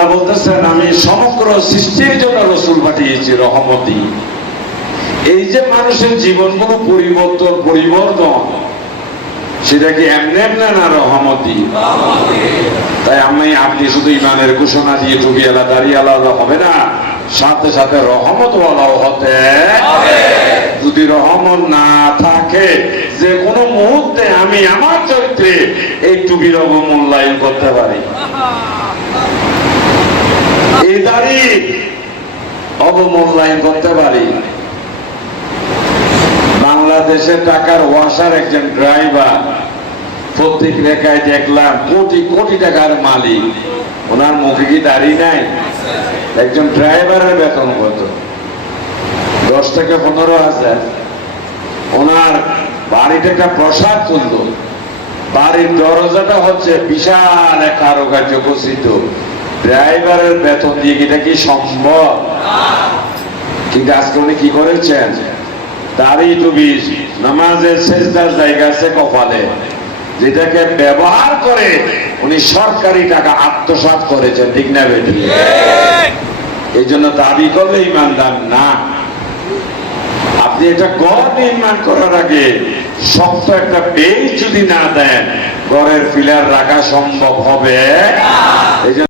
আল্লাহ বলতেছেন আমি সমগ্র সৃষ্টির জন্য রসুল পাঠিয়েছি রহমতি। এই যে মানুষের জীবনগুলো পরিবর্তন সেটা কি এমনি এমনি না রহমতি? তাই আপনি শুধু ইমানের ঘোষণা দিয়ে টুপিওয়ালা দাড়িওয়ালা হবে না, সাথে সাথে রহমতওয়ালাও হতে হবে। যদি রহমত না থাকে যে কোনো মুহূর্তে আমি আমার চরিত্রে এই টুপির অবমূল্যায়ন করতে পারি, এই দাড়ি অবমূল্যায়ন করতে পারি। বাংলাদেশের টাকার ওয়াসার একজন ড্রাইভার, প্রত্যেক রেখায় দেখলাম কোটি কোটি টাকার মালিক, ওনার মুখে কি দাড়ি নাই? একজন ড্রাইভারের বেতন কত? 10 থেকে 15,000। ওনার বাড়িতে একটা প্রসাদ তুলল, বাড়ির দরজাটা হচ্ছে বিশাল এক কারুকার্য খচিত। ড্রাইভারের বেতন দিয়ে এটা কি সম্ভব? কিন্তু আজকে উনি কি করেছেন? দাড়ি টুপি, নামাজের সেজদার জায়গা আছে কপালে, যেটাকে ব্যবহার করে উনি সরকারি টাকা আত্মসাৎ করেছেন। ঠিক না বেটি? এই জন্য দাবি করলে ইমানদার না। আপনি এটা ঘর নির্মাণ করার আগে শক্ত একটা বেজ যদি না দেন, ঘরের পিলার রাখা সম্ভব হবে।